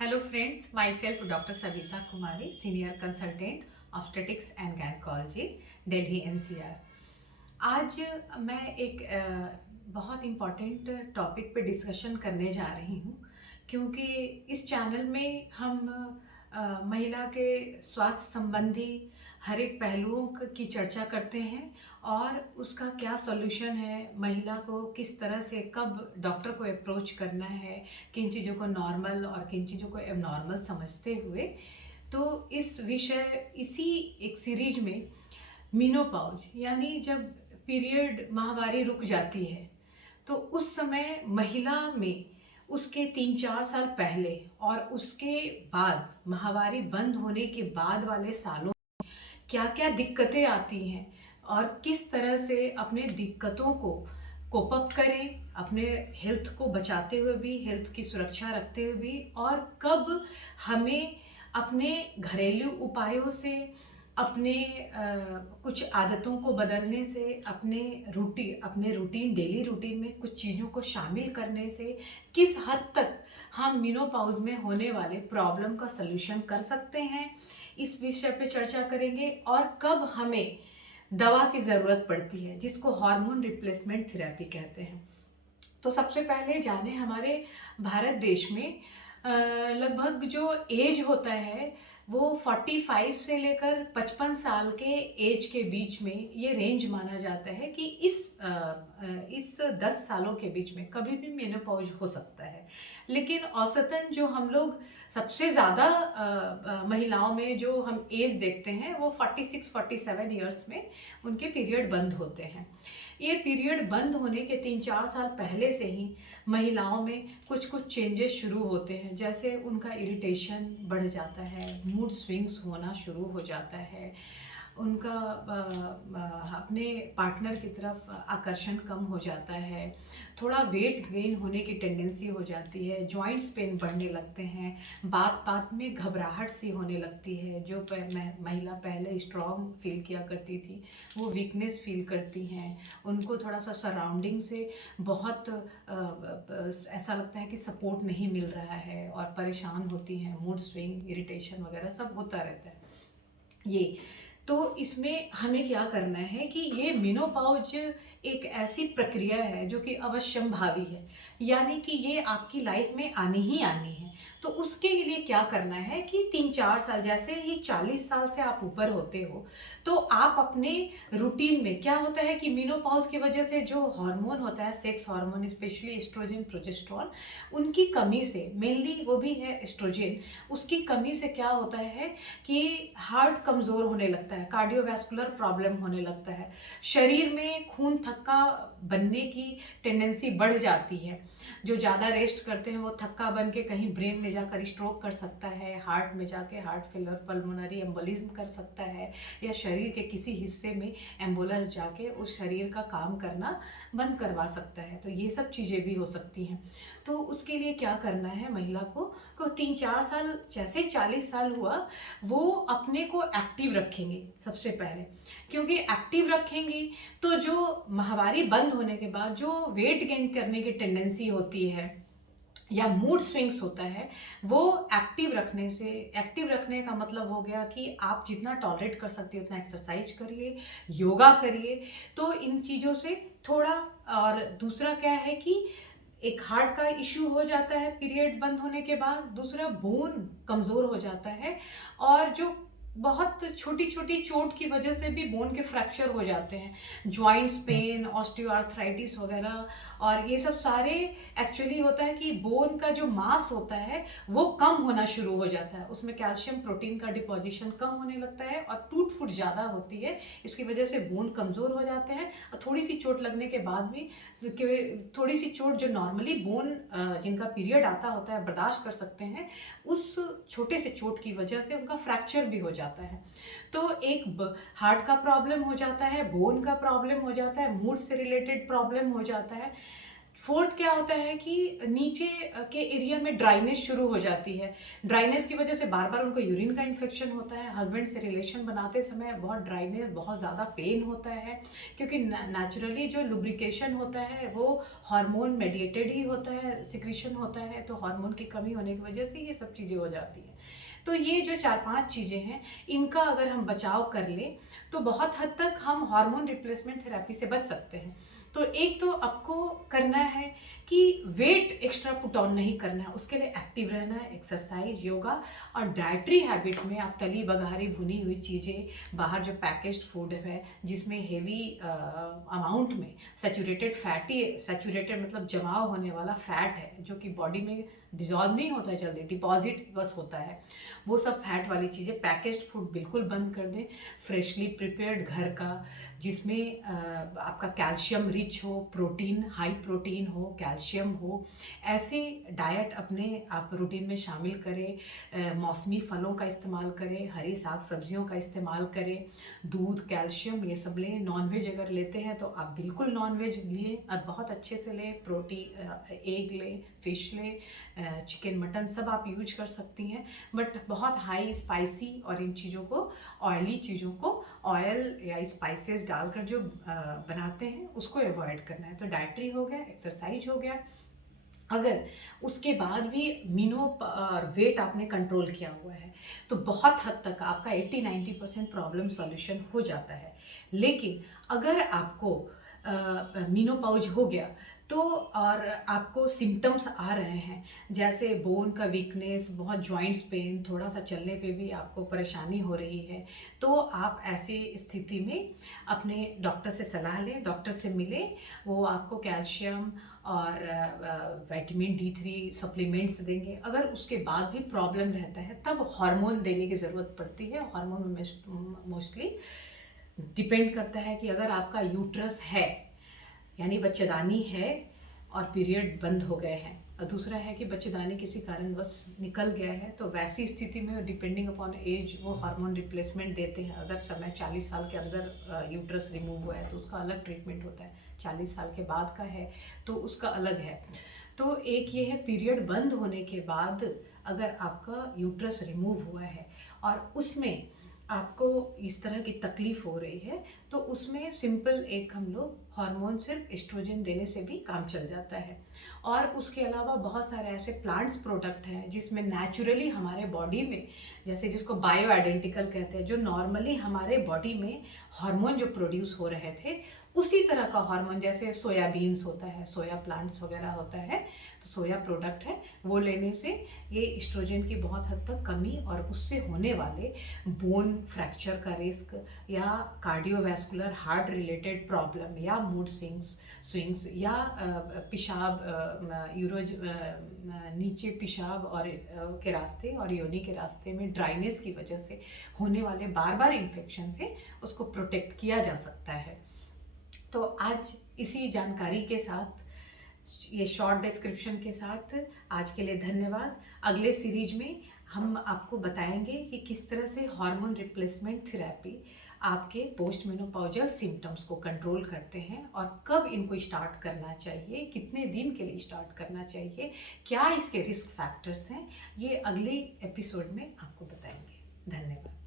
Hello friends, myself Dr. Savita Kumari, Senior Consultant Obstetrics and Gynecology, Delhi NCR। आज मैं एक बहुत important topic पे डिस्कशन करने जा रही हूँ, क्योंकि इस चैनल में हम महिला के स्वास्थ्य संबंधी हर एक पहलुओं की चर्चा करते हैं और उसका क्या सॉल्यूशन है, महिला को किस तरह से कब डॉक्टर को अप्रोच करना है, किन चीज़ों को नॉर्मल और किन चीज़ों को एबनॉर्मल समझते हुए। तो इसी एक सीरीज में मीनोपॉज यानी जब पीरियड माहवारी रुक जाती है, तो उस समय महिला में उसके 3-4 साल पहले और उसके बाद माहवारी बंद होने के बाद वाले सालों क्या क्या दिक्कतें आती हैं और किस तरह से अपने दिक्कतों को कोप अप करें, अपने हेल्थ को बचाते हुए भी, हेल्थ की सुरक्षा रखते हुए भी, और कब हमें अपने घरेलू उपायों से, अपने कुछ आदतों को बदलने से, अपने रूटीन डेली रूटीन में कुछ चीज़ों को शामिल करने से किस हद तक हम मेनोपॉज में होने वाले प्रॉब्लम का सलूशन कर सकते हैं, इस विषय पे चर्चा करेंगे। और कब हमें दवा की ज़रूरत पड़ती है, जिसको हार्मोन रिप्लेसमेंट थेरेपी कहते हैं। तो सबसे पहले जाने हमारे भारत देश में लगभग जो एज होता है वो 45 से लेकर 55 साल के एज के बीच में ये रेंज माना जाता है कि इस 10 सालों के बीच में कभी भी मेनोपॉज हो सकता है। लेकिन औसतन जो हम लोग सबसे ज़्यादा महिलाओं में जो हम एज देखते हैं वो 46-47 ईयर्स में उनके पीरियड बंद होते हैं। ये पीरियड बंद होने के 3-4 साल पहले से ही महिलाओं में कुछ कुछ चेंजेस शुरू होते हैं, जैसे उनका इरिटेशन बढ़ जाता है, मूड स्विंग्स होना शुरू हो जाता है, उनका अपने पार्टनर की तरफ आकर्षण कम हो जाता है, थोड़ा वेट गेन होने की टेंडेंसी हो जाती है, जॉइंट्स पेन बढ़ने लगते हैं, बात बात में घबराहट सी होने लगती है। जो महिला पहले स्ट्रॉन्ग फील किया करती थी वो वीकनेस फील करती हैं, उनको थोड़ा सा सराउंडिंग से बहुत ऐसा लगता है कि सपोर्ट नहीं मिल रहा है और परेशान होती हैं, मूड स्विंग, इरिटेशन वगैरह सब होता रहता है। ये तो इसमें हमें क्या करना है कि ये मेनोपॉज एक ऐसी प्रक्रिया है जो कि अवश्यंभावी है, यानी कि ये आपकी लाइफ में आनी ही आनी है। तो उसके लिए क्या करना है कि 3-4 साल, जैसे ही 40 साल से आप ऊपर होते हो, तो आप अपने रूटीन में क्या होता है कि मेनोपॉज की वजह से जो हार्मोन होता है, sex hormone, specially estrogen, progesterone, उनकी कमी से, मेनली वो भी है एस्ट्रोजन, उसकी कमी से क्या होता है कि हार्ट कमज़ोर होने लगता है, कार्डियोवैस्कुलर प्रॉब्लम होने लगता है, शरीर में खून थक्का बनने की टेंडेंसी बढ़ जाती है। जो ज़्यादा रेस्ट करते हैं वो थक्का बन के कहीं ब्रेन में जाकर स्ट्रोक कर सकता है, हार्ट में जाके हार्ट फेलियर, पल्मोनरी एम्बोलिज्म कर सकता है, या शरीर के किसी हिस्से में एम्बुलेंस जाके उस शरीर का काम करना बंद करवा सकता है। तो ये सब चीज़ें भी हो सकती हैं। तो उसके लिए क्या करना है महिला को 3-4 साल, जैसे 40 साल हुआ, वो अपने को एक्टिव रखेंगे सबसे पहले, क्योंकि एक्टिव रखेंगी तो जो माहवारी बंद होने के बाद जो वेट गेन करने की टेंडेंसी होती है या मूड स्विंग्स होता है, वो एक्टिव रखने का मतलब हो गया कि आप जितना टॉलरेट कर सकते हो उतना एक्सरसाइज करिए, योगा करिए। तो इन चीज़ों से थोड़ा, और दूसरा क्या है कि एक हार्ट का इश्यू हो जाता है पीरियड बंद होने के बाद, दूसरा बोन कमज़ोर हो जाता है, और जो बहुत छोटी-छोटी चोट की वजह से भी बोन के फ्रैक्चर हो जाते हैं, जॉइंट्स पेन, ऑस्टियोआर्थराइटिस वगैरह। और ये सब सारे एक्चुअली होता है कि बोन का जो मास होता है वो कम होना शुरू हो जाता है, उसमें कैल्शियम प्रोटीन का डिपॉजिशन कम होने लगता है और टूट फूट ज़्यादा होती है। इसकी वजह से बोन कमज़ोर हो जाते हैं, और थोड़ी सी चोट लगने के बाद भी, थोड़ी सी चोट जो नॉर्मली बोन जिनका पीरियड आता होता है बर्दाश्त कर सकते हैं, उस छोटे से चोट की वजह से उनका फ्रैक्चर भी हो जाता है। तो एक हार्ट का प्रॉब्लम हो जाता है, बोन का प्रॉब्लम हो जाता है, मूड से रिलेटेड प्रॉब्लम हो जाता है, फोर्थ क्या होता है कि नीचे के एरिया में ड्राइनेस शुरू हो जाती है। ड्राइनेस की वजह से बार बार उनको यूरिन का इन्फेक्शन होता है। हस्बैंड से रिलेशन बनाते समय बहुत ड्राइनेस, बहुत ज़्यादा पेन होता है, क्योंकि नेचुरली जो लुब्रिकेशन होता है वो हार्मोन मेडिएटेड ही होता है, सिक्रीशन होता है, तो हार्मोन की कमी होने की वजह से ये सब चीज़ें हो जाती हैं। तो ये जो 4-5 चीज़ें हैं, इनका अगर हम बचाव कर लें तो बहुत हद तक हम हार्मोन रिप्लेसमेंट थेरेपी से बच सकते हैं। तो एक तो आपको करना है कि वेट एक्स्ट्रा पुट ऑन नहीं करना है, उसके लिए एक्टिव रहना है, एक्सरसाइज, योगा, और डाइटरी हैबिट में आप तली बघारी भुनी हुई चीज़ें, बाहर जो पैकेज्ड फूड है जिसमें हेवी अमाउंट में सैचुरेटेड मतलब जमाव होने वाला फैट है, जो कि बॉडी में डिजॉल्व नहीं होता है जल्दी, डिपॉजिट बस होता है, वो सब फैट वाली चीज़ें, पैकेज्ड फूड बिल्कुल बंद कर दें। फ्रेशली प्रिपेयर्ड घर का, जिसमें आपका कैल्शियम रिच हो, प्रोटीन, हाई प्रोटीन हो, कैल्शियम हो, ऐसे डाइट अपने आप रूटीन में शामिल करें। मौसमी फलों का इस्तेमाल करें, हरी साग सब्जियों का इस्तेमाल करें, दूध, कैल्शियम, ये सब लें। नॉनवेज अगर लेते हैं तो आप बिल्कुल नॉनवेज लिए और बहुत अच्छे से लें, प्रोटीन, एग लें, फिश लें, चिकन, मटन सब आप यूज कर सकती हैं, बट बहुत हाई स्पाइसी और इन चीज़ों को, ऑयली चीज़ों को ऑयल या स्पाइसेस डालकर जो बनाते हैं उसको अवॉइड करना है। तो डाइटरी हो गया, एक्सरसाइज हो गया। अगर उसके बाद भी मीनो और वेट आपने कंट्रोल किया हुआ है तो बहुत हद तक आपका 80-90% प्रॉब्लम सॉल्यूशन हो जाता है। लेकिन अगर आपको मीनोपॉज हो गया तो, और आपको सिम्टम्स आ रहे हैं जैसे बोन का वीकनेस, बहुत जॉइंट्स पेन, थोड़ा सा चलने पे भी आपको परेशानी हो रही है, तो आप ऐसी स्थिति में अपने डॉक्टर से सलाह लें, डॉक्टर से मिलें। वो आपको कैल्शियम और विटामिन D3 सप्लीमेंट्स देंगे। अगर उसके बाद भी प्रॉब्लम रहता है तब हार्मोन देने की ज़रूरत पड़ती है। हार्मोन में मोस्टली डिपेंड करता है कि अगर आपका यूट्रस है, यानी बच्चेदानी है और पीरियड बंद हो गए हैं, और दूसरा है कि बच्चेदानी किसी कारणवश निकल गया है, तो वैसी स्थिति में डिपेंडिंग अपॉन एज वो हार्मोन रिप्लेसमेंट देते हैं। अगर समय 40 साल के अंदर यूट्रस रिमूव हुआ है तो उसका अलग ट्रीटमेंट होता है, 40 साल के बाद का है तो उसका अलग है। तो एक ये है, पीरियड बंद होने के बाद अगर आपका यूट्रस रिमूव हुआ है और उसमें आपको इस तरह की तकलीफ हो रही है, तो उसमें सिंपल एक हम लोग हार्मोन सिर्फ एस्ट्रोजन देने से भी काम चल जाता है। और उसके अलावा बहुत सारे ऐसे प्लांट्स प्रोडक्ट हैं जिसमें नेचुरली हमारे बॉडी में, जैसे जिसको बायो आइडेंटिकल कहते हैं, जो नॉर्मली हमारे बॉडी में हार्मोन जो प्रोड्यूस हो रहे थे उसी तरह का हार्मोन, जैसे सोयाबीन्स होता है, सोया प्लांट्स वगैरह होता है, तो सोया प्रोडक्ट है, वो लेने से ये एस्ट्रोजन की बहुत हद तक कमी और उससे होने वाले बोन फ्रैक्चर का रिस्क या कार्डियोवैस्कुलर हार्ट रिलेटेड प्रॉब्लम या मूड स्विंग्स या पेशाब, यूरोज, नीचे पेशाब और के रास्ते और योनि के रास्ते में ड्राइनेस की वजह से होने वाले बार बार इन्फेक्शन से उसको प्रोटेक्ट किया जा सकता है। तो आज इसी जानकारी के साथ, ये शॉर्ट डिस्क्रिप्शन के साथ आज के लिए धन्यवाद। अगले सीरीज में हम आपको बताएंगे कि किस तरह से हार्मोन रिप्लेसमेंट थेरेपी आपके पोस्ट मेनोपॉजल सिम्टम्स को कंट्रोल करते हैं और कब इनको स्टार्ट करना चाहिए, कितने दिन के लिए स्टार्ट करना चाहिए, क्या इसके रिस्क फैक्टर्स हैं, ये अगले एपिसोड में आपको बताएंगे। धन्यवाद।